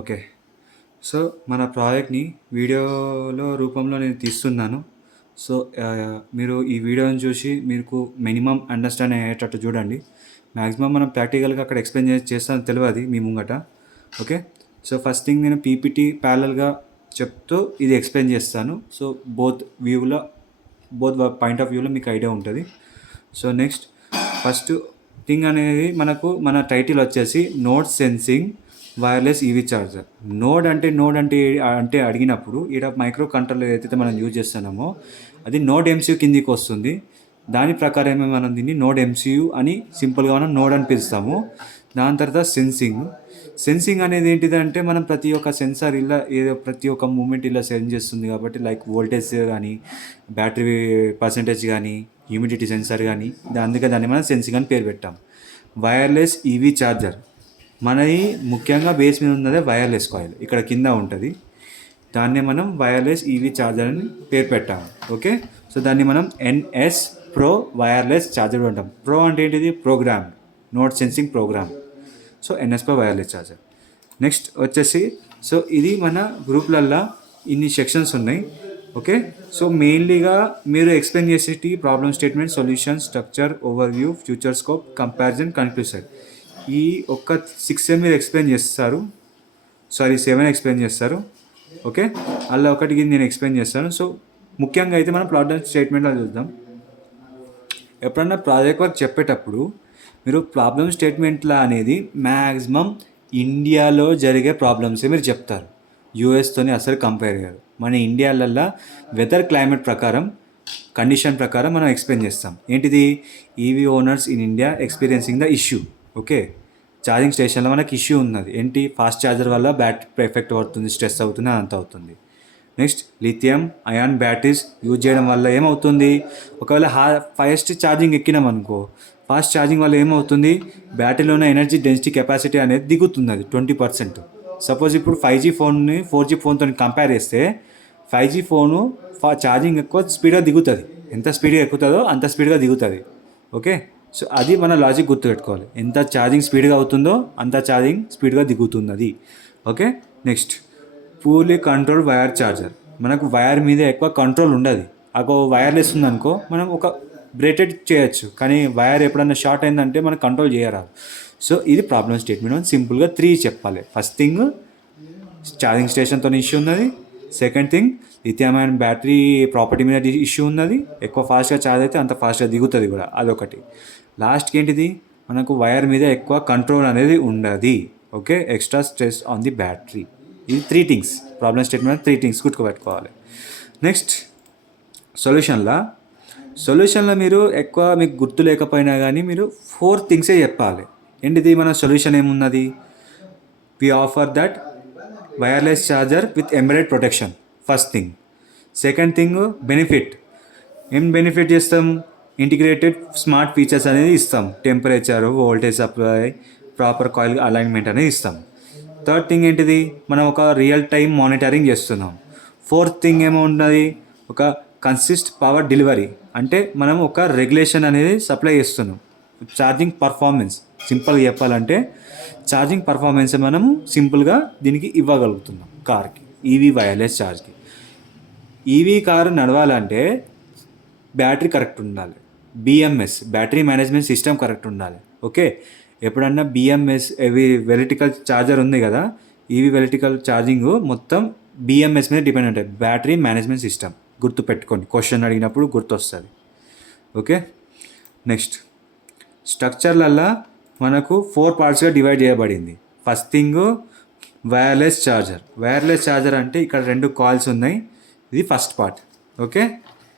Okay. So, మన ప్రాజెక్ట్‌ని వీడియోలో రూపంలో నేను తీస్తున్నాను. సో, మీరు ఈ వీడియోని చూసి మీకు మినిమమ్ అండర్‌స్టాండింగ్ అయ్యేటట్టు చూడండి. మాక్సిమం మనం ప్రాక్టికల్‌గా అక్కడ ఎక్స్‌ప్లెయిన్ చేస్తానో తెలవది మీ ముంగట. ఓకే. సో, ఫస్ట్ థింగ్ నేను పీపీటీ ప్యారలెల్‌గా చెప్తూ ఇది ఎక్స్‌ప్లెయిన్ చేస్తాను. సో, బోత్ పాయింట్ ఆఫ్ వ్యూలో మీకు ఐడియా ఉంటది. సో, నెక్స్ట్ ఫస్ట్ థింగ్ అనేది మన టైటిల్ వచ్చేసి node sensing wireless EV charger. Node అంటే అడిగినప్పుడు ఈడ మైక్రో కంట్రోలర్ ఏదైతే మనం యూజ్ చేస్తున్నామో అది నోడ్ ఎంసీయూ కిందికి వస్తుంది. దాని ప్రకారమే మనం దీన్ని నోడ్ ఎంసీయూ అని సింపుల్గా మనం నోడ్ అని పిలుస్తాము. దాని తర్వాత సెన్సింగ్ అనేది ఏంటిదంటే మనం ప్రతి ఒక్క సెన్సార్ ప్రతి ఒక్క మూమెంట్ ఇలా సెన్స్ చేస్తుంది కాబట్టి లైక్ వోల్టేజ్ కానీ బ్యాటరీ పర్సంటేజ్ కానీ హ్యూమిడిటీ సెన్సార్ కానీ అందుకే దాన్ని మనం సెన్సింగ్ అని పేరు పెట్టాం. వైర్లెస్ ఈవీ చార్జర్ మనది ముఖ్యంగా బేస్ మీద ఉన్నదే వైర్లెస్ కాయిల్ ఇక్కడ కింద ఉంటుంది. దాన్నే మనం వైర్లెస్ ఈవీ చార్జర్ అని పేరు పెట్టాము. ఓకే. సో దాన్ని మనం ఎన్ఎస్ ప్రో వైర్లెస్ చార్జర్ అంటాం. ప్రో అంటే ఏంటిది? Program, node sensing program. So NS pro wireless charger. Next వచ్చేసి సో ఇది మన గ్రూప్లల్లో ఇన్ని సెక్షన్స్ ఉన్నాయి. ఓకే. సో మెయిన్లీగా మీరు ఎక్స్ప్లెయిన్ చేసేటి problem statement, solution, structure, overview, future scope, comparison, conclusion. ఈ ఒక్క 6 మీరు ఎక్స్ప్లెయిన్ చేస్తారు. 7 ఎక్స్ప్లెయిన్ చేస్తారు. ఓకే. అలా ఒకటికి నేను ఎక్స్ప్లెయిన్ చేస్తాను. సో ముఖ్యంగా అయితే మనం ప్రాబ్లమ్ స్టేట్మెంట్లో చూద్దాం. ఎప్పుడన్నా ప్రాజెక్ట్ వర్క్ చెప్పేటప్పుడు మీరు ప్రాబ్లమ్ స్టేట్మెంట్లా అనేది మ్యాక్సిమం ఇండియాలో జరిగే ప్రాబ్లమ్సే మీరు చెప్తారు. యూఎస్తోని అసలు కంపేర్ కాదు. మన ఇండియాలల్లో వెదర్ క్లైమేట్ ప్రకారం కండిషన్ ప్రకారం మనం ఎక్స్ప్లెయిన్ చేస్తాం. ఏంటిది? EV owners in India experiencing the issue. Okay. Charging స్టేషన్లో మనకి ఇష్యూ ఉన్నది. ఏంటి? ఫాస్ట్ ఛార్జర్ వల్ల బ్యాటరీ ఎఫెక్ట్ అవుతుంది, స్ట్రెస్ అవుతుంది, అంత అవుతుంది. Next lithium ion batteries use చేయడం వల్ల ఏమవుతుంది? ఒకవేళ ఫాస్ట్ ఛార్జింగ్ ఎక్కినాం అనుకో, ఫాస్ట్ ఛార్జింగ్ వల్ల ఏమవుతుంది? బ్యాటరీలో ఉన్న ఎనర్జీ డెన్సిటీ కెపాసిటీ అనేది దిగుతున్నది 20%. సపోజ్ ఇప్పుడు 5G ఫోన్ని 4G ఫోన్తో కంపేర్ చేస్తే 5G ఫోను ఛార్జింగ్ ఎక్కువ స్పీడ్గా దిగుతుంది. ఎంత స్పీడ్గా ఎక్కుతుందో అంత స్పీడ్గా దిగుతుంది. ఓకే. సో అది మన లాజిక్ గుర్తుపెట్టుకోవాలి. ఎంత ఛార్జింగ్ స్పీడ్గా అవుతుందో అంత ఛార్జింగ్ స్పీడ్గా దిగుతున్నది. Okay. Next poorly control wire charger. మనకు వైర్ మీద ఎక్కువ కంట్రోల్ ఉండదు. ఒక వైర్లెస్ ఉందనుకో మనం ఒక బ్రేటెడ్ చేయొచ్చు, కానీ వైర్ ఎప్పుడన్నా షార్ట్ అయిందంటే మనం కంట్రోల్ చేయరాదు. సో ఇది ప్రాబ్లమ్ స్టేట్మెంట్. సింపుల్గా 3 చెప్పాలి. ఫస్ట్ థింగ్ ఛార్జింగ్ స్టేషన్తో ఇష్యూ ఉన్నది. Second thing lithium ion battery property మీద ఇష్యూ ఉన్నది. ఎక్కువ ఫాస్ట్గా ఛార్జ్ అయితే అంత ఫాస్ట్గా దిగుతుంది కూడా, అదొకటి. లాస్ట్కి ఏంటిది? మనకు వైర్ మీద ఎక్కువ కంట్రోల్ అనేది ఉండదు. Okay. Extra stress on the battery. ఇది 3 థింగ్స్. ప్రాబ్లమ్ స్టేట్మెంట్ 3 థింగ్స్ గుర్తుపెట్టుకోవాలి. నెక్స్ట్ సొల్యూషన్లో మీరు ఎక్కువ మీకు గుర్తు లేకపోయినా కానీ మీరు 4 థింగ్సే చెప్పాలి. ఏంటిది? మన సొల్యూషన్ ఏమున్నది? We offer that wireless charger with embedded protection. First thing. Second thing benefit. ఏం బెనిఫిట్ చేస్తాం? ఇంటిగ్రేటెడ్ స్మార్ట్ ఫీచర్స్ అనేది ఇస్తాం. Temperature, voltage supply, proper coil alignment అనేది ఇస్తాం. థర్డ్ థింగ్ ఏంటిది? మనం ఒక రియల్ టైం మానిటరింగ్ చేస్తున్నాం. ఫోర్త్ థింగ్ ఏమో ఉన్నది? ఒక కన్సిస్ట్ పవర్ డెలివరీ. అంటే మనం ఒక రెగ్యులేషన్ అనేది సప్లై చేస్తున్నాం. ఛార్జింగ్ పర్ఫార్మెన్స్ సింపుల్గా చెప్పాలంటే ఛార్జింగ్ పర్ఫార్మెన్స్ మనం సింపుల్గా దీనికి ఇవ్వగలుగుతున్నాం కార్కి, ఈవీ వైర్లెస్ ఛార్జ్కి. ఈవీ కారు నడవాలంటే బ్యాటరీ కరెక్ట్ ఉండాలి. BMS battery management system correct ఉండాలి. ఓకే. ఎప్పుడన్నా బిఎంఎస్ వెలిటికల్ ఛార్జర్ ఉంది కదా, ఈవీ వెలిటికల్ ఛార్జింగ్ మొత్తం బిఎంఎస్ మీద డిపెండ్ ఉంటాయి. బ్యాటరీ మేనేజ్మెంట్ సిస్టమ్ గుర్తుపెట్టుకోండి, క్వశ్చన్ అడిగినప్పుడు గుర్తొస్తుంది. ఓకే. నెక్స్ట్ స్ట్రక్చర్లల్లో మనకు 4 పార్ట్స్గా డివైడ్ చేయబడింది. ఫస్ట్ థింగ్ వైర్లెస్ ఛార్జర్ అంటే ఇక్కడ 2 కాయిల్స్ ఉన్నాయి. ఇది first part. Okay.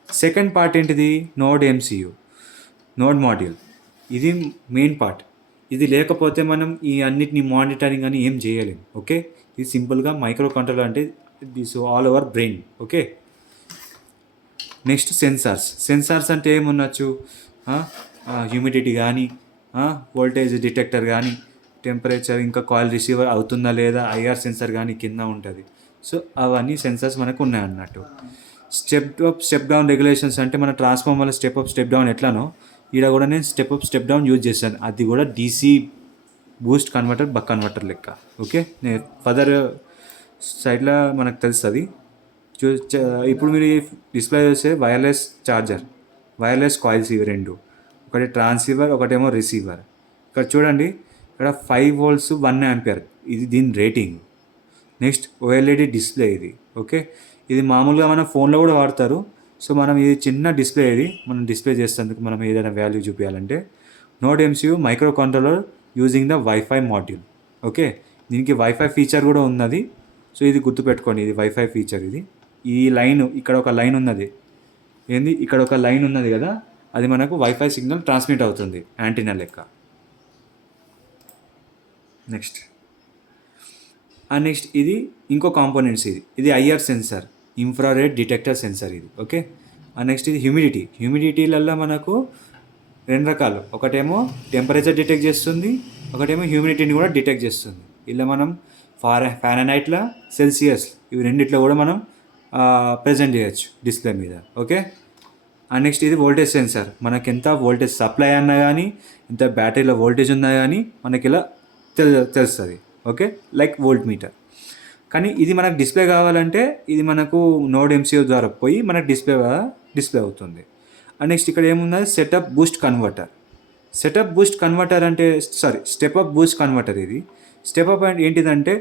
Second part ఏంటిది? Node MCU, node module. ఇది మెయిన్ పార్ట్. ఇది లేకపోతే మనం ఈ అన్నిటిని మానిటరింగ్ అని ఏం చేయలేం. ఓకే. ఇది సింపుల్గా మైక్రో కంట్రోలర్ అంటే this all over brain. Okay. Next sensors అంటే ఏమున్నచ్చు? హ్యూమిడిటీ కానీ, వోల్టేజ్ డిటెక్టర్ కానీ, టెంపరేచర్, ఇంకా కాయిల్ రిసీవర్ అవుతుందా లేదా, ఐఆర్ సెన్సార్ కానీ కింద ఉంటుంది. సో అవన్నీ సెన్సార్స్ మనకు ఉన్నాయన్నట్టు. Step up step down regulations అంటే మన ట్రాన్స్ఫార్మర్లో స్టెప్ అప్ స్టెప్ డౌన్ ఎట్లానో ఈడ కూడా నేను step up step down use చేశాను. అది కూడా DC boost converter, buck converter లెక్క. ఓకే, నేను ఫర్దర్ సైడ్లో మనకు తెలుస్తుంది. ఇప్పుడు మీరు డిస్ప్లే చూస్తే వైర్లెస్ ఛార్జర్, వైర్లెస్ కాయిల్స్ ఇవి రెండు, ఒకటి ట్రాన్స్సీవర్, ఒకటేమో రిసీవర్. ఇక్కడ చూడండి, ఇక్కడ 5 volts 1 ampere ఇది దీని రేటింగ్. నెక్స్ట్ ఓఎల్ఈడి డిస్ప్లే ఇది. ఓకే, ఇది మామూలుగా మన ఫోన్లో కూడా వాడతారు. సో మనం ఇది చిన్న డిస్ప్లే, ఇది మనం డిస్ప్లే చేసేందుకు మనం ఏదైనా వాల్యూ చూపించాలంటే. Node MCU micro controller using the WiFi module. Okay, దీనికి వైఫై ఫీచర్ కూడా ఉన్నది. సో ఇది గుర్తుపెట్టుకోండి, ఇది వైఫై ఫీచర్. ఇది ఈ లైన్, ఇక్కడ ఒక లైన్ ఉన్నది, ఏంది ఇక్కడ ఒక లైన్ ఉన్నది కదా, అది మనకు వైఫై సిగ్నల్ ట్రాన్స్మిట్ అవుతుంది యాంటీనా లెక్క. నెక్స్ట్ ఇది ఇంకో కాంపోనెంట్స్. ఇది IR sensor, infrared detector sensor ఇది. ఓకే, నెక్స్ట్ ఇది హ్యూమిడిటీలలో మనకు 2 రకాలు, ఒకటేమో టెంపరేచర్ డిటెక్ట్ చేస్తుంది, ఒకటేమో హ్యూమిడిటీని కూడా డిటెక్ట్ చేస్తుంది. ఇలా మనం ఫారెన్హైట్లో, సెల్సియస్, ఇవి రెండిట్లో కూడా మనం ప్రజెంట్ చేయొచ్చు డిస్ప్లే మీద. ఓకే, నెక్స్ట్ ఇది వోల్టేజ్ సెన్సార్, మనకి ఎంత వోల్టేజ్ సప్లై అన్నా కానీ, ఎంత బ్యాటరీలో వోల్టేజ్ ఉన్నా కానీ మనకి ఇలా తెలుస్తుంది. Okay, like volt meter. కానీ ఇది మనకు డిస్ప్లే కావాలంటే ఇది మనకు నోడ్ ఎంసీయూ ద్వారా పోయి మనకు డిస్ప్లే అవుతుంది. నెక్స్ట్ ఇక్కడ ఏమున్నది, సెటప్ బూస్ట్ కన్వర్టర్. అంటే స్టెప్ అప్ బూస్ట్ కన్వర్టర్. ఇది స్టెప్ అప్ అంటే ఏంటిదంటే,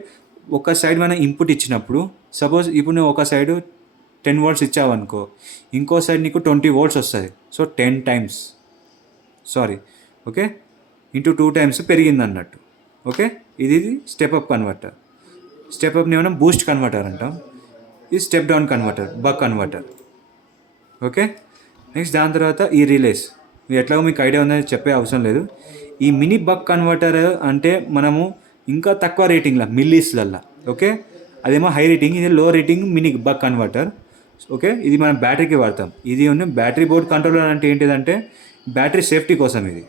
ఒక సైడ్ మనం ఇన్పుట్ ఇచ్చినప్పుడు, సపోజ్ ఇప్పుడు నువ్వు ఒక సైడ్ 10 volts ఇచ్చావనుకో, ఇంకో సైడ్ నీకు 20 volts వస్తుంది. So 10 times okay, into 2 times పెరిగింది అన్నట్టు. ఓకే, ఇది స్టెప్ అప్ కన్వర్టర్. స్టెప్ అప్ని మనం బూస్ట్ కన్వర్టర్ అంటాం. ఇది step down converter, buck converter. Okay, next దాని తర్వాత ఈ రిలేస్. మీరు ఎట్లాగో మీకు ఐడియా ఉందని చెప్పే అవసరం లేదు. ఈ మినీ బక్ కన్వర్టర్ అంటే మనము ఇంకా తక్కువ రేటింగ్లో, మిల్లీస్లల్లో. ఓకే, అదేమో హై రేటింగ్, ఇది low rating mini buck converter. Okay, ఇది మనం బ్యాటరీకి వాడతాం. ఇది ఉన్న బ్యాటరీ బోర్డ్ కంట్రోలర్ అంటే ఏంటిదంటే బ్యాటరీ సేఫ్టీ కోసం ఇది.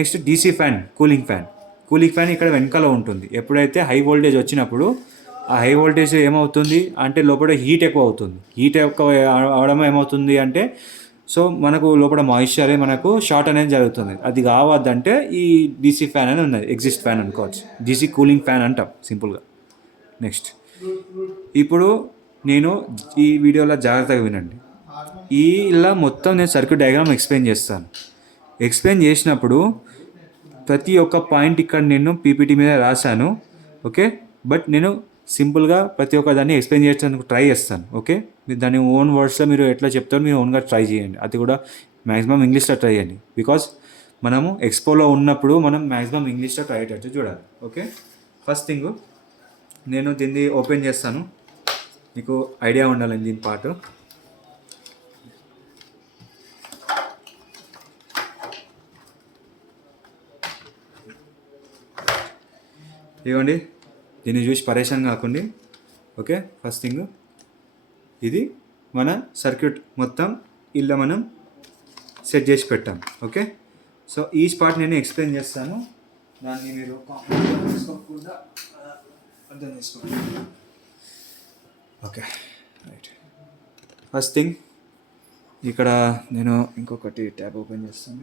Next DC fan, cooling fan ఇక్కడ వెనకాల ఉంటుంది. ఎప్పుడైతే హై వోల్టేజ్ వచ్చినప్పుడు ఆ హై వోల్టేజ్ ఏమవుతుంది అంటే లోపల హీట్ ఎక్కువ అవుతుంది. హీట్ ఎక్కువ అవడం ఏమవుతుంది అంటే, సో మనకు లోపల మాయిశ్చర్ మనకు షార్ట్ అనేది జరుగుతుంది. అది కావద్దంటే ఈ డీసీ ఫ్యాన్ అని ఉన్నది, ఎగ్జిస్ట్ ఫ్యాన్ అనుకోవచ్చు, డీసీ కూలింగ్ ఫ్యాన్ అంటాం సింపుల్గా. నెక్స్ట్ ఇప్పుడు నేను ఈ వీడియోలో జాగ్రత్తగా వినండి. ఇలా మొత్తం నేను సర్క్యూట్ డయాగ్రామ్ ఎక్స్ప్లెయిన్ చేస్తాను. ఎక్స్ప్లెయిన్ చేసినప్పుడు ప్రతి ఒక్క పాయింట్ ఇక్కడ నేను పీపీటీ మీద రాశాను. ఓకే, బట్ నేను సింపుల్గా ప్రతి ఒక్క దాన్ని ఎక్స్ప్లెయిన్ చేయడానికి ట్రై చేస్తాను. ఓకే, మీరు దాన్ని ఓన్ వర్డ్స్లో మీరు ఎట్లా చెప్తారో మీరు ఓన్గా ట్రై చేయండి. అది కూడా మ్యాక్సిమం ఇంగ్లీష్లో ట్రై చేయండి. బికాస్ మనము ఎక్స్పోలో ఉన్నప్పుడు మనం మ్యాక్సిమం ఇంగ్లీష్లో ట్రై అయ్యేటట్టు చూడాలి. ఓకే, ఫస్ట్ థింగ్ నేను దీన్ని ఓపెన్ చేస్తాను, మీకు ఐడియా ఉండాలని దీని పార్ట్. ఇవ్వండి, దీన్ని చూసి పరేషాన్ కాకండి. ఓకే, ఫస్ట్ థింగ్ ఇది మన సర్క్యూట్ మొత్తం ఇలా మనం సెట్ చేసి పెట్టాం. ఓకే, సో ఈ పార్ట్ నేను ఎక్స్ప్లెయిన్ చేస్తాను, దాన్ని మీరు తీసుకోకుండా అర్థం చేసుకోండి. Okay, right. ఫస్ట్ థింగ్ ఇక్కడ నేను ఇంకొకటి ట్యాబ్ ఓపెన్ చేస్తాను.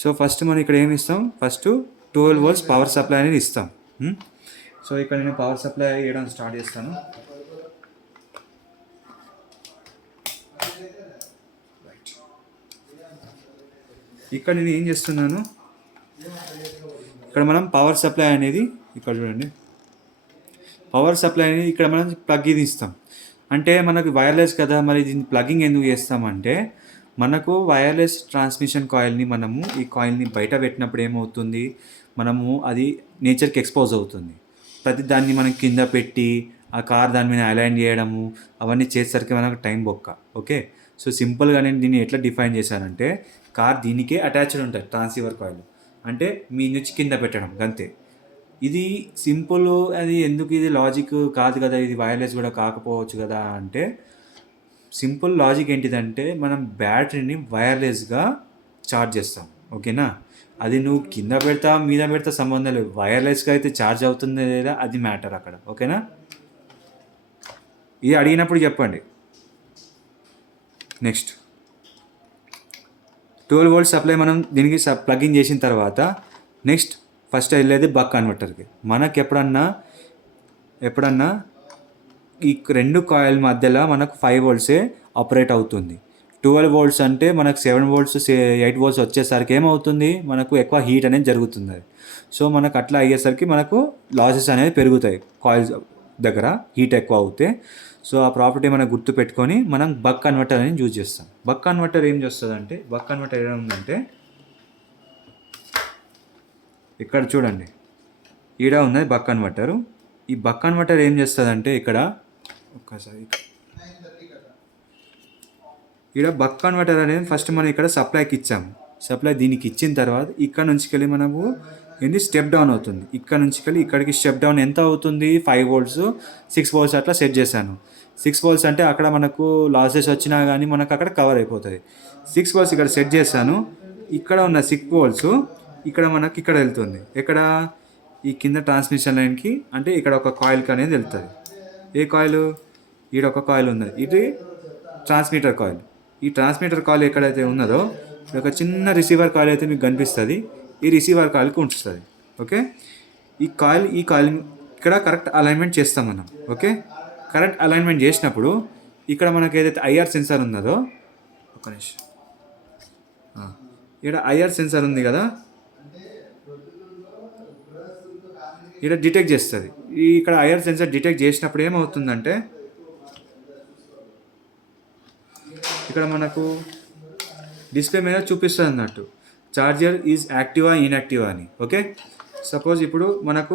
సో ఫస్ట్ మనం ఇక్కడ ఏమి ఇస్తాం, ఫస్ట్ 12 volts పవర్ సప్లై అనేది ఇస్తాం. సో ఇక్కడ నేను పవర్ సప్లై వేయడం స్టార్ట్ చేస్తాను. ఇక్కడ నేను ఏం చేస్తున్నాను, ఇక్కడ మనం పవర్ సప్లై అనేది ఇక్కడ చూడండి, పవర్ సప్లై అనేది ఇక్కడ మనం ప్లగ్ ఇది ఇస్తాం. అంటే మనకు వైర్లెస్ కదా, మరి దీన్ని ప్లగ్గింగ్ ఎందుకు చేస్తామంటే, మనకు వైర్లెస్ ట్రాన్స్మిషన్ కాయిల్ని మనము ఈ కాయిల్ని బయట పెట్టినప్పుడు ఏమవుతుంది, మనము అది నేచర్కి ఎక్స్పోజ్ అవుతుంది. ప్రతి దాన్ని మనం కింద పెట్టి ఆ కార్ దాని మీద అలైన్ చేయడము అవన్నీ చేసేసరికి మనకు టైం బొక్క. ఓకే, సో సింపుల్గా నేను దీన్ని ఎట్లా డిఫైన్ చేశానంటే, కార్ దీనికే అటాచ్డ్ ఉంటుంది ట్రాన్స్సీవర్ కాయిల్, అంటే మీ నుంచి కింద పెట్టడం అంతే. ఇది సింపుల్, అది ఎందుకు ఇది లాజిక్ కాదు కదా, ఇది వైర్లెస్ కూడా కాకపోవచ్చు కదా అంటే, సింపుల్ లాజిక్ ఏంటిదంటే మనం బ్యాటరీని వైర్లెస్గా ఛార్జ్ చేస్తాం. ఓకేనా, అది నువ్వు కింద పెడతా మీద పెడతా సంబంధం లేదు, వైర్లెస్గా అయితే ఛార్జ్ అవుతుంది లేదా అది మ్యాటర్ అక్కడ. ఓకేనా, ఇది అడిగినప్పుడు చెప్పండి. నెక్స్ట్ 12 వోల్ట్ సప్లై మనం దీనికి ప్లగిన్ చేసిన తర్వాత నెక్స్ట్ ఫస్ట్ వెళ్ళేది బక్ కన్వర్టర్కి. మనకి ఎప్పుడన్నా ఈ రెండు కాయిల్ మధ్యలో మనకు 5 వోల్ట్సే ఆపరేట్ అవుతుంది. 12 వోల్ట్స్ అంటే మనకు 7 వోల్ట్స్ 8 వోల్ట్స్ వచ్చేసరికి ఏమవుతుంది, మనకు ఎక్కువ హీట్ అనేది జరుగుతుంది. సో మనకు అట్లా అయ్యేసరికి మనకు లాసెస్ అనేది పెరుగుతాయి కాయిల్స్ దగ్గర హీట్ ఎక్కువ అవుతే. సో ఆ ప్రాపర్టీ మనం గుర్తు పెట్టుకొని మనం బక్ కన్వర్టర్ అనేది యూజ్ చేస్తాం. బక్ కన్వర్టర్ ఏం చేస్తుందంటే, బక్ కన్వర్టర్ ఏముందంటే ఇక్కడ చూడండి, ఈడ ఉన్నది బక్ కన్వర్టరు. ఈ బక్ కన్వర్టర్ ఏం చేస్తుందంటే ఇక్కడ ఒక్కసారి ఈడ బక్ కన్వర్టర్ అనేది ఫస్ట్ మనం ఇక్కడ సప్లైకి ఇచ్చాము. సప్లై దీనికి ఇచ్చిన తర్వాత ఇక్కడ నుంచి వెళ్ళి మనము ఏంటి స్టెప్ డౌన్ అవుతుంది. ఇక్కడ నుంచి వెళ్ళి ఇక్కడికి స్టెప్ డౌన్ ఎంత అవుతుంది, 5 వోల్ట్స్ 6 వోల్ట్స్ అట్లా సెట్ చేశాను. 6 వోల్ట్స్ అంటే అక్కడ మనకు లాసెస్ వచ్చినా కానీ మనకు అక్కడ కవర్ అయిపోతుంది. 6 వోల్ట్స్ ఇక్కడ సెట్ చేశాను. ఇక్కడ ఉన్న 6 వోల్ట్స్ ఇక్కడ మనకి ఇక్కడ వెళ్తుంది. ఎక్కడ ఈ కింద ట్రాన్స్మిషన్ లైన్కి, అంటే ఇక్కడ ఒక కాయిల్కి అనేది వెళ్తుంది. ఏ కాయిల్, ఈడ ఒక కాయిల్ ఉన్నది, ఇది ట్రాన్స్మిటర్ కాయిల్. ఈ ట్రాన్స్మిటర్ కాయిల్ ఎక్కడైతే ఉన్నదో ఒక చిన్న రిసీవర్ కాయిల్ అయితే మీకు కనిపిస్తుంది. ఈ రిసీవర్ కాయిల్కి ఉంటుంది. ఓకే, ఈ కాయిల్ ఇక్కడ కరెక్ట్ అలైన్మెంట్ చేస్తాం మనం. ఓకే, కరెక్ట్ అలైన్మెంట్ చేసినప్పుడు ఇక్కడ మనకి ఏదైతే ఐఆర్ సెన్సార్ ఉన్నదో, ఒక నిమిషం, ఇక్కడ ఐఆర్ సెన్సార్ ఉంది కదా, ఇక్కడ డిటెక్ట్ చేస్తుంది. ఇక్కడ ఐఆర్ సెన్సార్ డిటెక్ట్ చేసినప్పుడు ఏమవుతుందంటే ఇక్కడ మనకు డిస్ప్లే మీద చూపిస్తుంది అన్నట్టు చార్జర్ ఈజ్ యాక్టివా ఇన్యాక్టివా అని. ఓకే, సపోజ్ ఇప్పుడు మనకు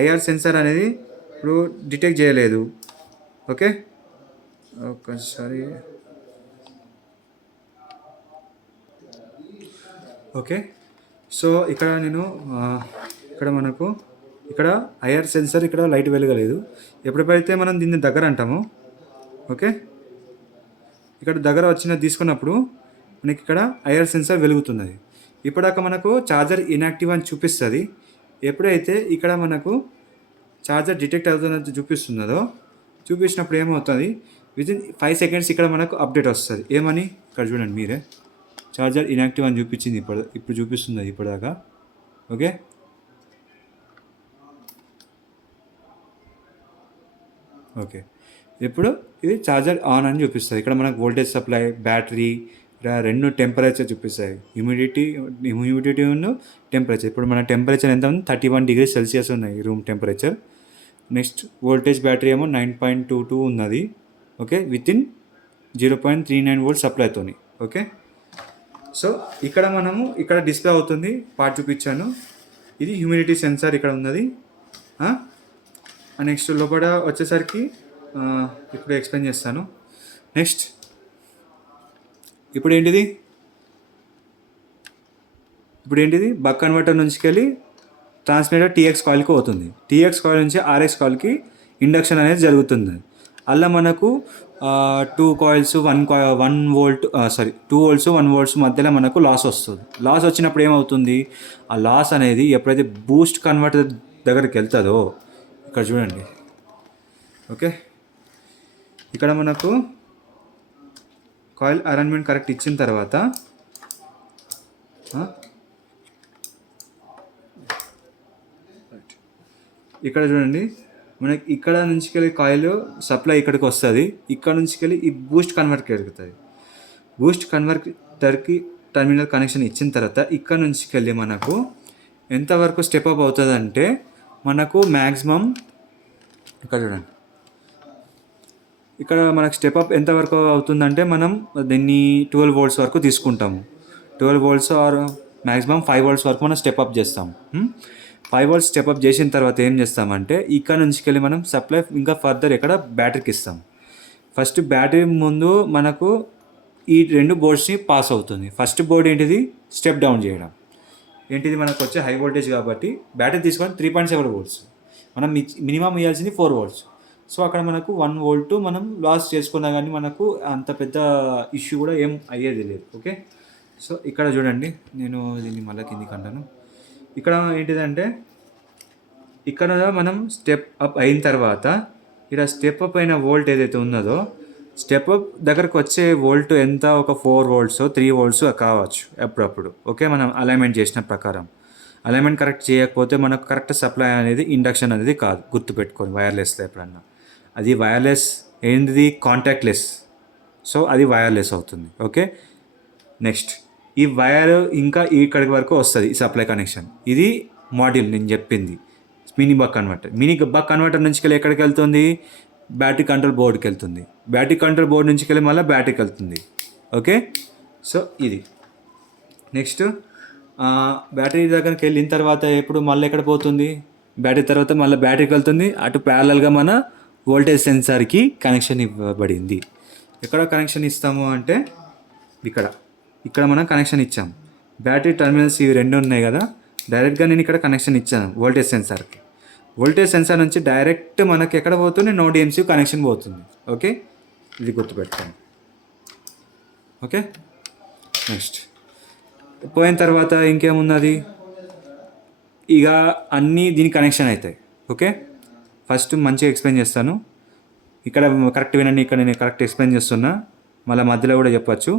ఐఆర్ సెన్సార్ అనేది ఇప్పుడు డిటెక్ట్ చేయలేదు. ఓకే, ఒకసారి ఓకే, సో ఇక్కడ ఇక్కడ మనకు ఇక్కడ ఐఆర్ సెన్సార్ ఇక్కడ లైట్ వెలగలేదు. ఎప్పుడైతే మనం దీన్ని దగ్గర అంటామో, ఓకే, ఇక్కడ దగ్గర తీసుకున్నప్పుడు మనకి ఇక్కడ ఐఆర్ సెన్సార్ వెలుగుతున్నది. ఇప్పటిదాకా మనకు ఛార్జర్ ఇన్యాక్టివ్ అని చూపిస్తుంది. ఎప్పుడైతే ఇక్కడ మనకు ఛార్జర్ డిటెక్ట్ అవుతున్నది చూపించినప్పుడు ఏమవుతుంది, వితిన్ 5 సెకండ్స్ ఇక్కడ మనకు అప్డేట్ వస్తుంది. ఏమని ఇక్కడ చూడండి మీరే, ఛార్జర్ ఇన్యాక్టివ్ అని చూపించింది. ఇప్పుడు చూపిస్తుంది ఇప్పటిదాకా. ఓకే, ఓకే, ఇప్పుడు ఇది ఛార్జర్ ఆన్ అని చూపిస్తుంది. ఇక్కడ మనకు వోల్టేజ్ సప్లై, బ్యాటరీ, రెండు టెంపరేచర్ చూపిస్తాయి, హ్యూమిడిటీ ఉన్న టెంపరేచర్. ఇప్పుడు మన టెంపరేచర్ ఎంత ఉంది, 31 డిగ్రీ సెల్సియస్ ఉన్నాయి room temperature. Next voltage battery ఏమో 9.22 ఉన్నది. ఓకే, వితిన్ 0.39 వోల్ట్ సప్లైతోని. ఓకే, సో ఇక్కడ డిస్ప్లే అవుతుంది, పార్ట్ చూపించాను. ఇది హ్యూమిడిటీ సెన్సార్ ఇక్కడ ఉన్నది. నెక్స్ట్ లోపల వచ్చేసరికి ఇప్పుడు ఎక్స్ప్లెయిన్ చేస్తాను. నెక్స్ట్ ఇప్పుడు ఏంటిది బక్ కన్వర్టర్ నుంచి వెళ్ళి ట్రాన్స్మిటర్ టీఎక్స్ కాయిల్కి అవుతుంది. టీఎక్స్ కాయిల్ నుంచి ఆర్ఎక్స్ కాయిల్కి ఇండక్షన్ అనేది జరుగుతుంది. అలా మనకు 2 కాయిల్స్ 1 వోల్ట్ 2 వోల్ట్స్ 1 వోల్ట్స్ మధ్యలో మనకు లాస్ వస్తుంది. లాస్ వచ్చినప్పుడు ఏమవుతుంది, ఆ లాస్ అనేది ఎప్పుడైతే బూస్ట్ కన్వర్టర్ దగ్గరికి వెళ్తుందో, ఇక్కడ చూడండి. ఓకే, ఇక్కడ మనకు కాయిల్ అరేంజ్మెంట్ కరెక్ట్ ఇచ్చిన తర్వాత ఇక్కడ చూడండి, మనకి ఇక్కడ నుంచి వెళ్ళి కాయిల్ సప్లై ఇక్కడికి వస్తుంది. ఇక్కడ నుంచి వెళ్ళి ఈ బూస్ట్ కన్వర్టర్కి ఎదుగుతుంది. బూస్ట్ కన్వర్టర్కి టర్మినల్ కనెక్షన్ ఇచ్చిన తర్వాత ఇక్కడ నుంచి వెళ్ళి మనకు ఎంతవరకు స్టెప్ అప్ అవుతుంది అంటే, మనకు మ్యాక్సిమం ఇక్కడ చూడండి, ఇక్కడ మనకు స్టెప్ అప్ ఎంతవరకు అవుతుందంటే మనం దీన్ని 12 వోల్ట్స్ వరకు తీసుకుంటాము. 12 వోల్ట్స్ ఆర్ మ్యాక్సిమం 5 వోల్ట్స్ వరకు మనం స్టెప్ అప్ చేస్తాం. 5 వోల్ట్స్ స్టెప్ అప్ చేసిన తర్వాత ఏం చేస్తామంటే, ఇక్కడ నుంచి వెళ్ళి మనం సప్లై ఇంకా ఫర్దర్ ఇక్కడ బ్యాటరీకి ఇస్తాం. ఫస్ట్ బ్యాటరీ ముందు మనకు ఈ 2 బోర్డ్స్ని పాస్ అవుతుంది. ఫస్ట్ బోర్డ్ ఏంటిది, స్టెప్ డౌన్ చేయడం. ఏంటిది, మనకు వచ్చే హై వోల్టేజ్ కాబట్టి బ్యాటరీ తీసుకొని 3.7 వోల్ట్స్, మనం మినిమం ఇవ్వాల్సింది 4 వోల్ట్స్. సో అక్కడ మనకు 1 వోల్ట్ మనం లాస్ చేసుకున్నా కానీ మనకు అంత పెద్ద ఇష్యూ కూడా ఏం అయ్యేది లేదు. ఓకే, సో ఇక్కడ చూడండి, నేను దీన్ని మళ్ళీ కిందికి అంటాను. ఇక్కడ ఏంటిదంటే, ఇక్కడ మనం స్టెప్ అప్ అయిన తర్వాత ఇక్కడ స్టెప్ అప్ అయిన వోల్ట్ ఏదైతే ఉన్నదో స్టెప్ అప్ దగ్గరకు వచ్చే వోల్ట్ ఎంత, ఒక 4 వోల్ట్స్ 3 వోల్ట్స్ కావచ్చు అప్పుడప్పుడు. ఓకే, మనం అలైన్మెంట్ చేసిన ప్రకారం. అలైన్మెంట్ కరెక్ట్ చేయకపోతే మనకు కరెక్ట్ సప్లై అనేది ఇండక్షన్ అనేది కాదు, గుర్తుపెట్టుకోండి వైర్లెస్లో ఎప్పుడన్నా. అది వైర్లెస్ ఏంటిది, కాంటాక్ట్లెస్. సో అది వైర్లెస్ అవుతుంది. ఓకే, నెక్స్ట్ ఈ వైర్ ఇంకా ఇక్కడికి వరకు వస్తుంది ఈ సప్లై కనెక్షన్. ఇది మాడ్యూల్ నేను చెప్పింది, mini buck converter. Mini buck converter నుంచి వెళ్ళి ఎక్కడికి వెళ్తుంది, బ్యాటరీ కంట్రోల్ బోర్డుకి వెళ్తుంది. బ్యాటరీ కంట్రోల్ బోర్డు నుంచి వెళ్ళి మళ్ళీ బ్యాటరీకి వెళ్తుంది. ఓకే, సో ఇది నెక్స్ట్ బ్యాటరీ దగ్గరికి వెళ్ళిన తర్వాత ఎప్పుడు మళ్ళీ ఎక్కడ పోతుంది, బ్యాటరీ తర్వాత మళ్ళీ బ్యాటరీకి వెళ్తుంది. అటు ప్యారలల్గా మన వోల్టేజ్ సెన్సార్కి కనెక్షన్ ఇవ్వబడింది. ఎక్కడ కనెక్షన్ ఇస్తాము అంటే ఇక్కడ మనం కనెక్షన్ ఇచ్చాం. బ్యాటరీ టర్మినల్స్ ఇవి రెండు ఉన్నాయి కదా, డైరెక్ట్గా నేను ఇక్కడ కనెక్షన్ ఇచ్చాను వోల్టేజ్ సెన్సార్కి. వోల్టేజ్ సెన్సార్ నుంచి డైరెక్ట్ మనకి ఎక్కడ పోతుంది, నోడ్ ఎంసీ కనెక్షన్ పోతుంది. ఓకే, ఇది గుర్తుపెట్టుకోండి. ఓకే, నెక్స్ట్ పోయిన తర్వాత ఇంకేమున్నది, ఇక అన్నీ దీనికి కనెక్షన్ అవుతాయి. ఓకే, ఫస్ట్ మంచిగా ఎక్స్ప్లెయిన్ చేస్తాను. ఇక్కడ కరెక్ట్ వినండి, ఇక్కడ నేను కరెక్ట్ ఎక్స్ప్లెయిన్ చేస్తున్నా, మళ్ళీ మధ్యలో కూడా చెప్పచ్చు.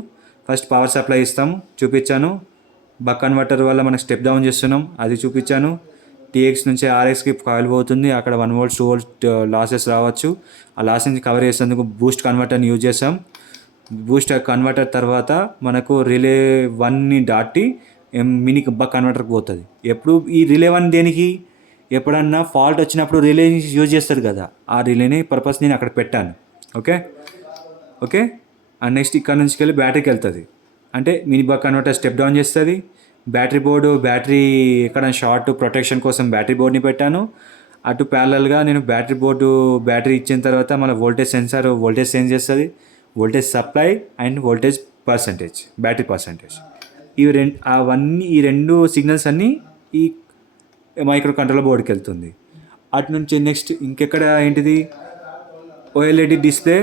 ఫస్ట్ పవర్ సప్లై ఇస్తాము, చూపించాను. బక్ కన్వర్టర్ వల్ల మనకు స్టెప్ డౌన్ చేస్తున్నాం, అది చూపించాను. టీఎక్స్ నుంచి ఆర్ఎక్స్కి కాయిల్ పోతుంది, అక్కడ 1 వోల్ట్ 2 వోల్ట్ లాసెస్ రావచ్చు. ఆ లాసెస్ని కవర్ చేసేందుకు బూస్ట్ కన్వర్టర్ని యూజ్ చేసాం. బూస్ట్ కన్వర్టర్ తర్వాత మనకు రిలే 1ని దాటి మినీ బక్ కన్వర్టర్కి పోతుంది. ఎప్పుడు ఈ రిలే 1 దేనికి, ఎప్పుడన్నా ఫాల్ట్ వచ్చినప్పుడు రిలేని యూజ్ చేస్తారు కదా, ఆ రిలేని పర్పస్ నేను అక్కడ పెట్టాను. ఓకే, అండ్ నెక్స్ట్ ఇక్కడ నుంచి వెళ్ళి బ్యాటరీకి వెళ్తుంది. అంటే mini buck converter step down చేస్తుంది. బ్యాటరీ ఎక్కడ షార్ట్ ప్రొటెక్షన్ కోసం బ్యాటరీ బోర్డ్ని పెట్టాను. అటు ప్యారలల్గా నేను బ్యాటరీ ఇచ్చిన తర్వాత మన వోల్టేజ్ సెన్సార్ వోల్టేజ్ చేంజ్ చేస్తుంది. Voltage supply and voltage percentage, battery percentage, ఈ రెండు సిగ్నల్స్ అన్నీ ఈ మైక్రో కంట్రోలర్ బోర్డుకి వెళ్తుంది. అటు నుంచి నెక్స్ట్ ఇంకెక్కడ ఏంటిది, ఓఎల్ఈడి డిస్ప్లే,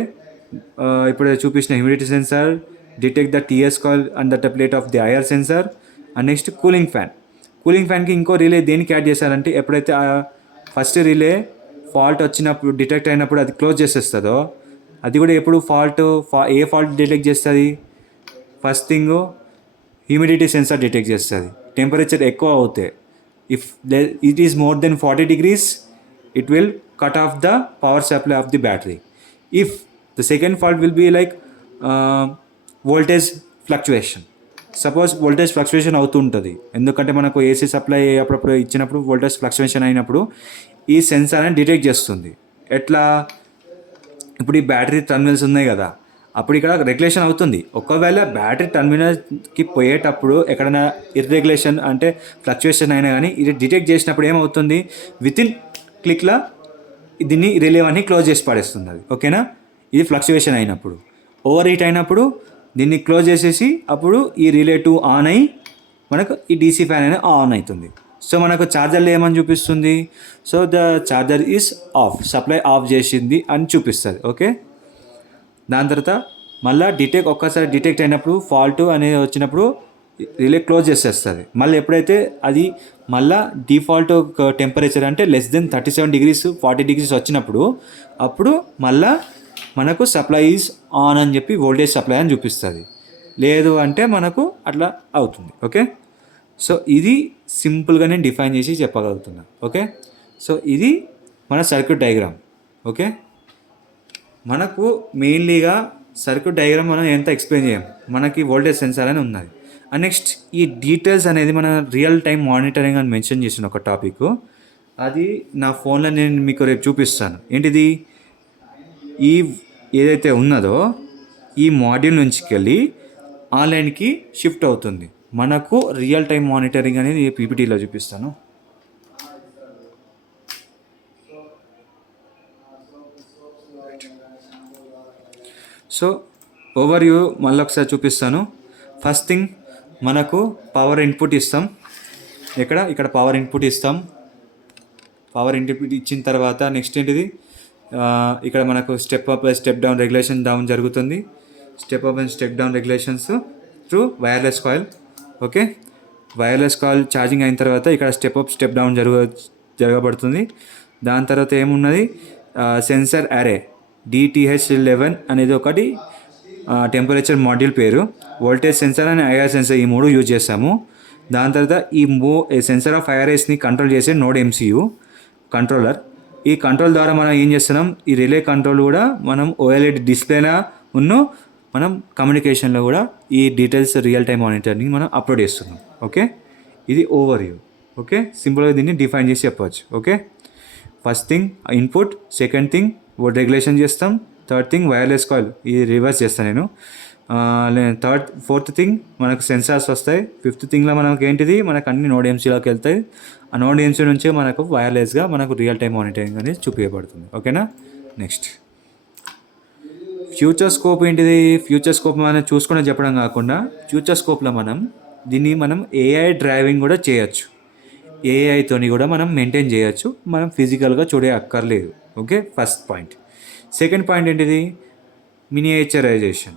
ఇప్పుడు చూపించిన humidity sensor, detect the TS call and the plate of the IR sensor. And next cooling ఫ్యాన్కి ఇంకో రిలే దేనికి యాడ్ చేశారంటే, ఎప్పుడైతే ఫస్ట్ రిలే ఫాల్ట్ వచ్చినప్పుడు డిటెక్ట్ అయినప్పుడు అది క్లోజ్ చేసేస్తుందో, అది కూడా ఎప్పుడు ఏ ఫాల్ట్ డిటెక్ట్ చేస్తుంది, first thing humidity sensor detect చేస్తుంది. టెంపరేచర్ ఎక్కువ అవుతే, if it is more than 40 degrees, it will cut off the power supply of the battery. If the second fault will be like voltage fluctuation. Suppose voltage fluctuation అవుతుంటుంది, ఎందుకంటే మనకు AC supply అప్పుడప్పుడు ఇచ్చినప్పుడు voltage fluctuation అయినప్పుడు ఈ censor అని detect చేస్తుంది. ఎట్లా, ఇప్పుడు ఈ బ్యాటరీ టర్మినల్స్ ఉన్నాయి కదా, అప్పుడు ఇక్కడ రెగ్యులేషన్ అవుతుంది. ఒకవేళ బ్యాటరీ టర్మినల్కి పోయేటప్పుడు ఎక్కడైనా ఇర్రెగ్యులేషన్ అంటే ఫ్లక్చువేషన్ అయినా కానీ ఇది డిటెక్ట్ చేసినప్పుడు ఏమవుతుంది, వితిన్ క్లిక్లా దీన్ని రిలే అని క్లోజ్ చేసి పడేస్తుంది అది. ఓకేనా, ఇది ఫ్లక్చువేషన్ అయినప్పుడు. ఓవర్ హీట్ అయినప్పుడు దీన్ని క్లోజ్ చేసేసి అప్పుడు ఈ రిలే 2 ఆన్ అయ్యి మనకు ఈ డీసీ ఫ్యాన్ అనేది ఆన్ అవుతుంది. సో మనకు ఛార్జర్లో ఏమని చూపిస్తుంది, so the charger is of, supply of చేసింది అని చూపిస్తుంది. ఓకే, దాని తర్వాత మళ్ళీ ఒక్కసారి డిటెక్ట్ అయినప్పుడు ఫాల్ట్ అనేది వచ్చినప్పుడు రిలే క్లోజ్ చేసేస్తుంది. మళ్ళీ ఎప్పుడైతే అది మళ్ళీ డిఫాల్ట్ టెంపరేచర్ అంటే లెస్ దెన్ 37 degrees 40 degrees వచ్చినప్పుడు అప్పుడు మళ్ళీ మనకు సప్లై ఈజ్ ఆన్ అని చెప్పి వోల్టేజ్ సప్లై అని చూపిస్తుంది. లేదు అంటే మనకు అట్లా అవుతుంది. ఓకే, సో ఇది సింపుల్గా నేను డిఫైన్ చేసి చెప్పగలుగుతున్నా. ఓకే, సో ఇది మన సర్క్యూట్ డయాగ్రామ్. ఓకే, మనకు మెయిన్లీగా సర్క్యూట్ డయాగ్రామ్ మనం ఎంత ఎక్స్ప్లెయిన్ చేయం, మనకి వోల్టేజ్ సెన్సార్ అని ఉన్నది. అండ్ నెక్స్ట్ ఈ డీటెయిల్స్ అనేది మన రియల్ టైం మానిటరింగ్ అని మెన్షన్ చేసిన ఒక టాపిక్, అది నా ఫోన్లో నేను మీకు రేపు చూపిస్తాను. ఏంటిది, ఈ ఏదైతే ఉన్నదో ఈ మాడ్యూల్ నుంచి వెళ్ళి ఆన్లైన్కి షిఫ్ట్ అవుతుంది. మనకు రియల్ టైం మానిటరింగ్ అనేది పీపీటీలో చూపిస్తాను. సో ఓవర్వ్యూ మళ్ళీ ఒకసారి చూపిస్తాను. ఫస్ట్ థింగ్ మనకు పవర్ ఇన్పుట్ ఇస్తాం. ఇక్కడ పవర్ ఇన్పుట్ ఇస్తాం. పవర్ ఇన్పుట్ ఇచ్చిన తర్వాత నెక్స్ట్ ఏంటిది, ఇక్కడ మనకు step up step down regulation down జరుగుతుంది. Step up and step down regulations through wireless coil. Okay, wireless coil charging అయిన తర్వాత ఇక్కడ స్టెప్ అప్ స్టెప్ డౌన్ జరగబడుతుంది. దాని తర్వాత ఏమున్నది, సెన్సార్ అరే. DTH11 అనేది ఒకటి టెంపరేచర్ మాడ్యూల్ పేరు. Voltage sensor and IR sensor ఈ మూడు యూజ్ చేస్తాము. దాని తర్వాత ఈ సెన్సార్ ఆఫ్ ఐఆర్ఎస్ని కంట్రోల్ చేసే నోడ్ MCU కంట్రోలర్. ఈ కంట్రోల్ ద్వారా మనం ఏం చేస్తున్నాం, ఈ రిలే కంట్రోల్ కూడా మనం OLED డిస్ప్లేలా మనం కమ్యూనికేషన్లో కూడా ఈ డీటెయిల్స్ రియల్ టైమ్ మానిటరింగ్ మనం అప్లోడ్ చేస్తున్నాం. ఓకే, ఇది ఓవర్ వ్యూ. ఓకే, సింపుల్గా దీన్ని డిఫైన్ చేసి చెప్పవచ్చు. Okay, first thing input, second thing regulation చేస్తాం, థర్డ్ థింగ్ వైర్లెస్ కాయిల్, ఇది రివర్స్ చేస్తాను నేను. ఫోర్త్ థింగ్ మనకు సెన్సార్స్ వస్తాయి. ఫిఫ్త్ థింగ్లో మనకు ఏంటిది, మనకు అన్ని నోడ్ MCUలోకి వెళ్తాయి. ఆ నోడ్ MCU నుంచే మనకు వైర్లెస్గా మనకు రియల్ టైమ్ మానిటరింగ్ అనేది చూపించబడుతుంది. ఓకేనా. నెక్స్ట్ ఫ్యూచర్ స్కోప్ ఏంటిది, ఫ్యూచర్ స్కోప్ మనం చూసుకుని చెప్పడం కాకుండా ఫ్యూచర్ స్కోప్లో మనం AI డ్రైవింగ్ కూడా చేయొచ్చు. ఏఐతోని కూడా మనం మెయింటైన్ చేయొచ్చు, మనం ఫిజికల్గా చూడే అక్కర్లేదు. Okay, first point. Second point ఏంటిది, miniaturisation,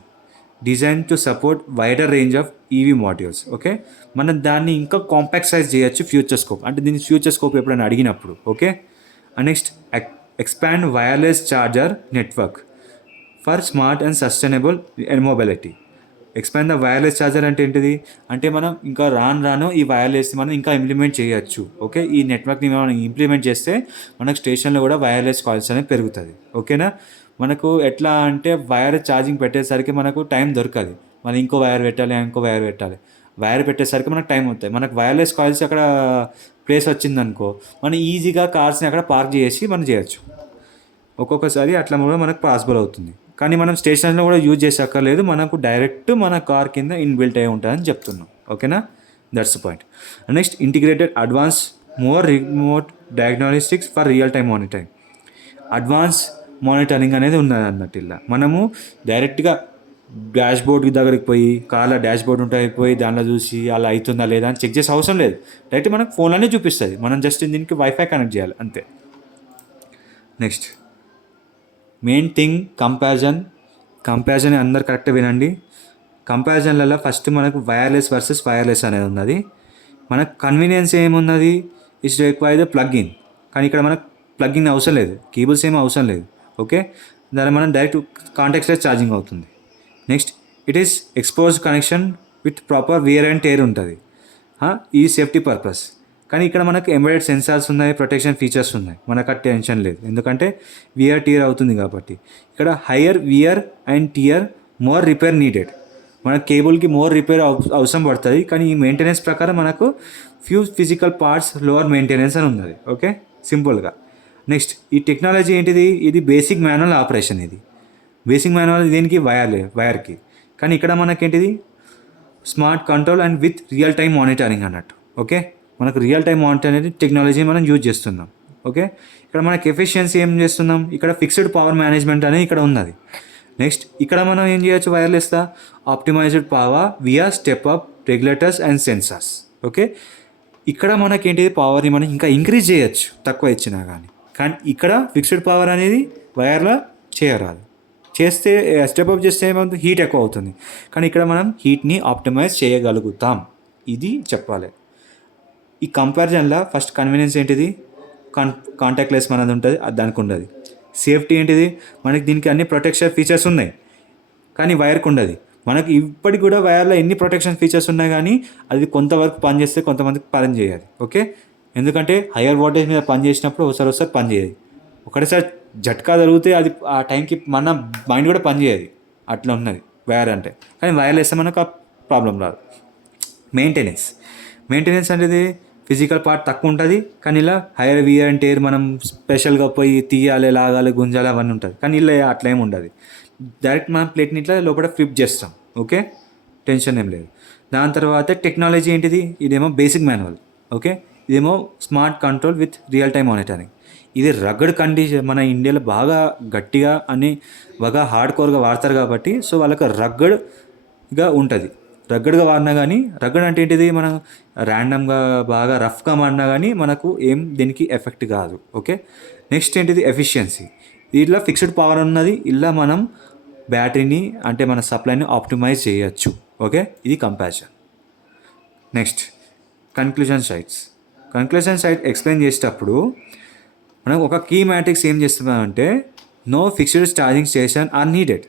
design to support wider range of EV modules. Okay, మనం దాన్ని ఇంకా కాంపాక్ట్ సైజ్ చేయొచ్చు ఫ్యూచర్ స్కోప్, అంటే దీన్ని ఫ్యూచర్ స్కోప్ ఎప్పుడైనా అడిగినప్పుడు. Okay, next expand wireless charger network for smart and sustainable mobility. Expand the wireless charger అంటే ఏంటిది, అంటే మనం ఇంకా రాను ఈ వైర్లెస్ మనం ఇంకా ఇంప్లిమెంట్ చేయొచ్చు. ఓకే, ఈ నెట్వర్క్ని మనం ఇంప్లిమెంట్ చేస్తే మనకు స్టేషన్లో కూడా వైర్లెస్ కాల్స్ అనేది పెరుగుతుంది. ఓకేనా. మనకు ఎట్లా అంటే వైర్ ఛార్జింగ్ పెట్టేసరికి మనకు టైం దొరకదు, మనం ఇంకో వైర్ పెట్టాలి. వైర్ పెట్టేసరికి మనకు టైం అవుతుంది. మనకు వైర్లెస్ కాయిల్స్ అక్కడ ప్లేస్ వచ్చిందనుకో, మనం ఈజీగా కార్స్ని అక్కడ పార్క్ చేసి మనం చేయొచ్చు. ఒక్కొక్కసారి అట్లా కూడా మనకు పాసిబుల్ అవుతుంది. కానీ మనం స్టేషన్లో కూడా యూజ్ చేసక్కర్లేదు, మనకు డైరెక్ట్ మన కార్ కింద ఇన్బిల్ట్ అయి ఉంటుందని చెప్తున్నాం. ఓకేనా, that's the point. Next integrated advance more remote diagnostics for real time monitoring. Advance monitoring అనేది ఉన్నది అన్నట్టు. ఇలా మనము డైరెక్ట్గా డాష్ బోర్డ్ దగ్గరికి పోయి, కార్లో డాష్ బోర్డ్ పోయి దానిలో చూసి అలా అవుతుందా లేదా అని చెక్ చేసే అవసరం లేదు. డైరెక్ట్ మనకు ఫోన్లోనే చూపిస్తుంది, మనం జస్ట్ దీనికి వైఫై కనెక్ట్ చేయాలి అంతే. నెక్స్ట్ మెయిన్ థింగ్ కంపారిజన్ అందరు కరెక్ట్గా వినండి. కంపారిజన్లలో ఫస్ట్ మనకు వైర్లెస్ వర్సెస్ వైర్లెస్ అనేది ఉన్నది. మనకు కన్వీనియన్స్ ఏమున్నది, it's require the plug in, కానీ ఇక్కడ మనకు ప్లగ్ ఇన్ అవసరం లేదు, కేబుల్స్ ఏమీ అవసరం లేదు. ఓకే, దాన్ని మనం డైరెక్ట్ కాంటాక్ట్లెస్ ఛార్జింగ్ అవుతుంది. Next it is exposed connection with proper wear and tear ఉంటుంది, ఈ సేఫ్టీ పర్పస్. కానీ ఇక్కడ మనకు ఎంబెడెడ్ సెన్సార్స్ ఉన్నాయి, ప్రొటెక్షన్ ఫీచర్స్ ఉన్నాయి, మనకు ఆ టెన్షన్ లేదు, ఎందుకంటే విఆర్ టియర్ అవుతుంది కాబట్టి. ఇక్కడ higher wear and tear more repair needed, మన కేబుల్కి మోర్ రిపేర్ అవసరం పడుతుంది. కానీ ఈ మెయింటెనెన్స్ ప్రకారం మనకు few physical parts lower maintenance అని ఉన్నది. ఓకే, సింపుల్గా. నెక్స్ట్ ఈ టెక్నాలజీ ఏంటిది, ఇది బేసిక్ మాన్యువల్ ఆపరేషన్. ఇది బేసిక్ మాన్యువల్ దేనికి, వైర్కి. కానీ ఇక్కడ మనకేంటిది smart control and with real time monitoring అన్నట్టు. ఓకే, మనకు రియల్ టైమ్ మానిటర్ అనేది టెక్నాలజీ మనం యూజ్ చేస్తున్నాం. ఓకే, ఇక్కడ మనకి ఎఫిషియన్సీ ఏం చేస్తున్నాం, ఇక్కడ ఫిక్స్డ్ పవర్ మేనేజ్మెంట్ అనేది ఇక్కడ ఉన్నది. నెక్స్ట్ ఇక్కడ మనం ఏం చేయొచ్చు, వైర్లెస్గా optimised power via step up regulators and sensors. Okay, ఇక్కడ మనకేంటిది పవర్ని మనం ఇంకా ఇంక్రీజ్ చేయొచ్చు తక్కువ ఇచ్చినా కానీ ఇక్కడ ఫిక్స్డ్ పవర్ అనేది వైర్లో చేయరాదు. చేస్తే స్టెప్ అప్ చేస్తే ఏమవుతుంది, హీట్ ఎక్కువ అవుతుంది. కానీ ఇక్కడ మనం హీట్ని ఆప్టిమైజ్ చేయగలుగుతాం, ఇది చెప్పాలి. ఈ కంపారిజన్లో ఫస్ట్ కన్వీనియన్స్ ఏంటిది, కాంటాక్ట్లెస్ మనది ఉంటుంది, దానికి ఉండదు. సేఫ్టీ ఏంటిది, మనకి దీనికి అన్ని ప్రొటెక్షన్ ఫీచర్స్ ఉన్నాయి, కానీ వైర్కి ఉండదు. మనకి ఇప్పటికి కూడా వైర్లో ఎన్ని ప్రొటెక్షన్ ఫీచర్స్ ఉన్నాయి, కానీ అది కొంతవరకు పనిచేస్తే కొంతమందికి పని చేయాలి. ఓకే, ఎందుకంటే హయ్యర్ వోల్టేజ్ మీద పని చేసినప్పుడు ఒకసారి పని చేయదు, ఒకటిసారి జట్కా జరిగితే అది ఆ టైంకి మన మైండ్ కూడా పని చేయదు, అట్లా ఉన్నది వైర్ అంటే. కానీ వైర్లు వేస్తే మనకు ఆ ప్రాబ్లం రాదు. మెయింటెనెన్స్ అనేది ఫిజికల్ పార్ట్ తక్కువ ఉంటుంది, కానీ ఇలా హైయర్ వియర్ అండ్ టేర్ మనం స్పెషల్గా పోయి తీయాలి, లాగాలి, గుంజాలి అవన్నీ ఉంటుంది. కానీ ఇలా అట్లా ఏమి ఉండదు, డైరెక్ట్ మనం ప్లేట్ని ఇట్లా లోపల ఫ్లిప్ చేస్తాం. ఓకే, టెన్షన్ ఏం లేదు. దాని తర్వాత టెక్నాలజీ ఏంటిది, ఇదేమో బేసిక్ మాన్యువల్. ఓకే, ఇదేమో smart control with real time monitoring. ఇది రగ్గడ్ కండిషన్, మన ఇండియాలో బాగా గట్టిగా అని బాగా హార్డ్ కోర్గా వాడతారు కాబట్టి, సో వాళ్ళకి రగ్గడ్గా ఉంటుంది. రగ్గడ్గా వాడినా కానీ, రగ్గడ్ అంటే ఏంటిది, మనం ర్యాండమ్గా బాగా రఫ్గా వాడినా కానీ మనకు ఏం దీనికి ఎఫెక్ట్ కాదు. ఓకే, నెక్స్ట్ ఏంటిది ఎఫిషియన్సీ. ఇలా ఫిక్స్డ్ పవర్ ఉన్నది, ఇలా మనం బ్యాటరీని అంటే మన సప్లైని ఆప్టిమైజ్ చేయొచ్చు. ఓకే, ఇది comparison. Next conclusion side explain చేసేటప్పుడు మనం ఒక కీ మ్యాట్రిక్స్ ఏం చేస్తున్నామంటే, no fixed charging station are needed.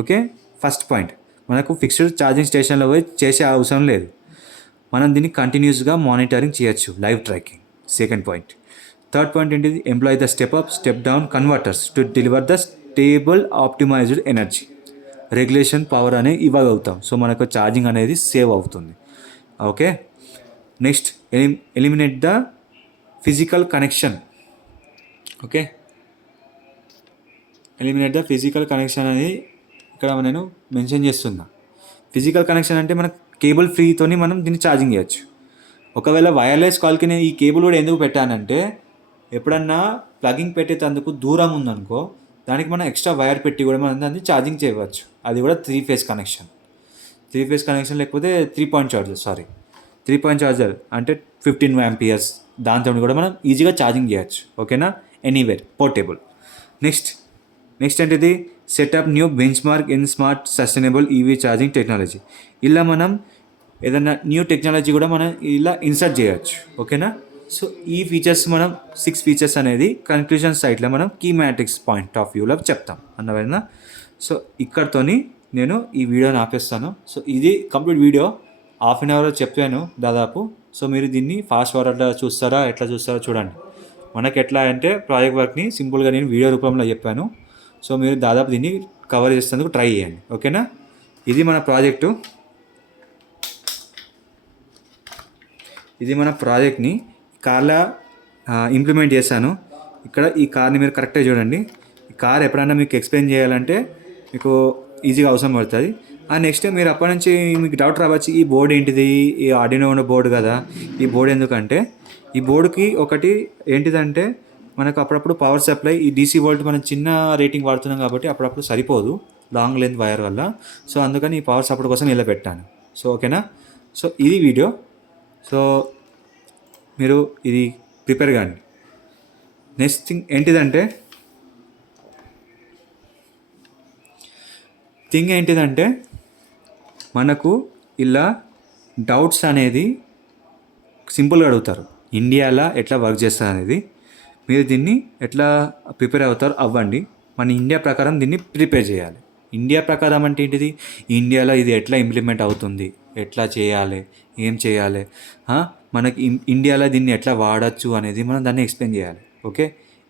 Okay, first point, మనకు ఫిక్స్డ్ ఛార్జింగ్ స్టేషన్లో పోయి చేసే అవసరం లేదు. మనం దీన్ని కంటిన్యూస్గా మానిటరింగ్ చేయొచ్చు, live tracking. Second point. Third point ఏంటిది, employ the step up step down converters to deliver the stable optimised energy. Regulation power అనేది ఇవ్వగలుగుతాం, సో మనకు ఛార్జింగ్ అనేది సేవ్ అవుతుంది. Okay, next eliminate the physical connection. Okay, eliminate the physical connection అనేది ఇక్కడ నేను mention చేస్తున్నా. ఫిజికల్ కనెక్షన్ అంటే మనకు కేబుల్ ఫ్రీతోని మనం దీన్ని ఛార్జింగ్ చేయొచ్చు. ఒకవేళ వైర్లెస్ కాల్కి నేను ఈ కేబుల్ కూడా ఎందుకు పెట్టానంటే, ఎప్పుడన్నా ప్లగింగ్ పెట్టేటందుకు దూరం ఉందనుకో, దానికి మనం ఎక్స్ట్రా వైర్ పెట్టి కూడా మనం దాన్ని ఛార్జింగ్ చేయవచ్చు. అది కూడా 3 ఫేజ్ కనెక్షన్. 3 ఫేజ్ కనెక్షన్ లేకపోతే 3 పాయింట్ ఛార్జర్, 3 పాయింట్ ఛార్జర్ అంటే 15 amperes, దాంతో కూడా మనం ఈజీగా ఛార్జింగ్ చేయొచ్చు. ఓకేనా, ఎనీవేర్, పోర్టబుల్. నెక్స్ట్ ఏంటిది, setup new bench mark in smart sustainable EV charging technology. ఇలా మనం ఏదైనా న్యూ టెక్నాలజీ కూడా మనం ఇలా ఇన్సర్ట్ చేయొచ్చు. ఓకేనా, సో ఈ ఫీచర్స్ మనం 6 ఫీచర్స్ అనేది కన్క్లూజన్ సైట్లో మనం కీ మ్యాట్రిక్స్ పాయింట్ ఆఫ్ వ్యూలో చెప్తాం అన్నవైనా. సో ఇక్కడితోని నేను ఈ వీడియోని ఆపేస్తాను. సో ఇది కంప్లీట్ వీడియో, హాఫ్ అన్ అవర్లో చెప్పాను దాదాపు. సో మీరు దీన్ని ఫాస్ట్ ఫార్వర్డ్లో చూస్తారా, ఎట్లా చూస్తారో చూడండి. మనకి ఎట్లా అంటే ప్రాజెక్ట్ వర్క్ని సింపుల్గా నేను వీడియో రూపంలో చెప్పాను. సో మీరు దాదాపు దీన్ని కవర్ చేసేందుకు ట్రై చేయండి. ఓకేనా, ఇది మన ప్రాజెక్టు. ఇది మన ప్రాజెక్ట్ని కార్లో ఇంప్లిమెంట్ చేశాను. ఇక్కడ ఈ కార్ని మీరు కరెక్ట్గా చూడండి. ఈ కార్ ఎప్పుడైనా మీకు ఎక్స్ప్లెయిన్ చేయాలంటే మీకు ఈజీగా అవసరం పడుతుంది. నెక్స్ట్ మీరు అప్పటి నుంచి మీకు డౌట్ రావచ్చు, ఈ బోర్డు ఏంటిది, ఈ ఆర్డినో ఉన్న బోర్డు కదా, ఈ బోర్డు ఎందుకంటే, ఈ బోర్డుకి ఒకటి ఏంటిదంటే మనకు అప్పుడప్పుడు పవర్ సప్లై ఈ DC వోల్ట్ మనం చిన్న రేటింగ్ వాడుతున్నాం కాబట్టి అప్పుడప్పుడు సరిపోదు లాంగ్ లెంత్ వైర్ వల్ల. సో అందుకని ఈ పవర్ సపోర్ట్ కోసం ఇలా పెట్టాను. సో ఓకేనా, సో ఇది వీడియో. సో మీరు ఇది ప్రిపేర్ కాండి. నెక్స్ట్ థింగ్ ఏంటిదంటే మనకు ఇలా డౌట్స్ అనేది సింపుల్గా అడుగుతారు, ఇండియాలో ఎట్లా వర్క్ చేస్తారు అనేది. మీరు దీన్ని ఎట్లా ప్రిపేర్ అవ్వండి. మన ఇండియా ప్రకారం దీన్ని ప్రిపేర్ చేయాలి. ఇండియా ప్రకారం అంటే ఏంటిది, ఇండియాలో ఇది ఎట్లా ఇంప్లిమెంట్ అవుతుంది, ఎట్లా చేయాలి, ఏం చేయాలి, మనకి ఇండియాలో దీన్ని ఎట్లా వాడచ్చు అనేది మనం దాన్ని ఎక్స్ప్లెయిన్ చేయాలి. ఓకే,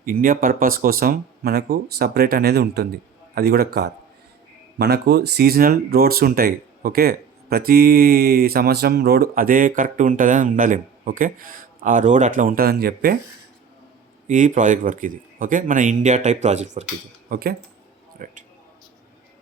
ఇండియా పర్పస్ కోసం మనకు సపరేట్ అనేది ఉంటుంది. అది కూడా కాదు, మనకు సీజనల్ రోడ్స్ ఉంటాయి. ఓకే, ప్రతి సంవత్సరం రోడ్ అదే కరెక్ట్ ఉంటుందని ఉండలేం. ఓకే, ఆ రోడ్ అట్లా ఉంటుందని చెప్పే ఈ ప్రాజెక్ట్ వర్క్ ఇది. ఓకే, మన ఇండియా టైప్ ప్రాజెక్ట్ వర్క్ ఇది. Okay, right.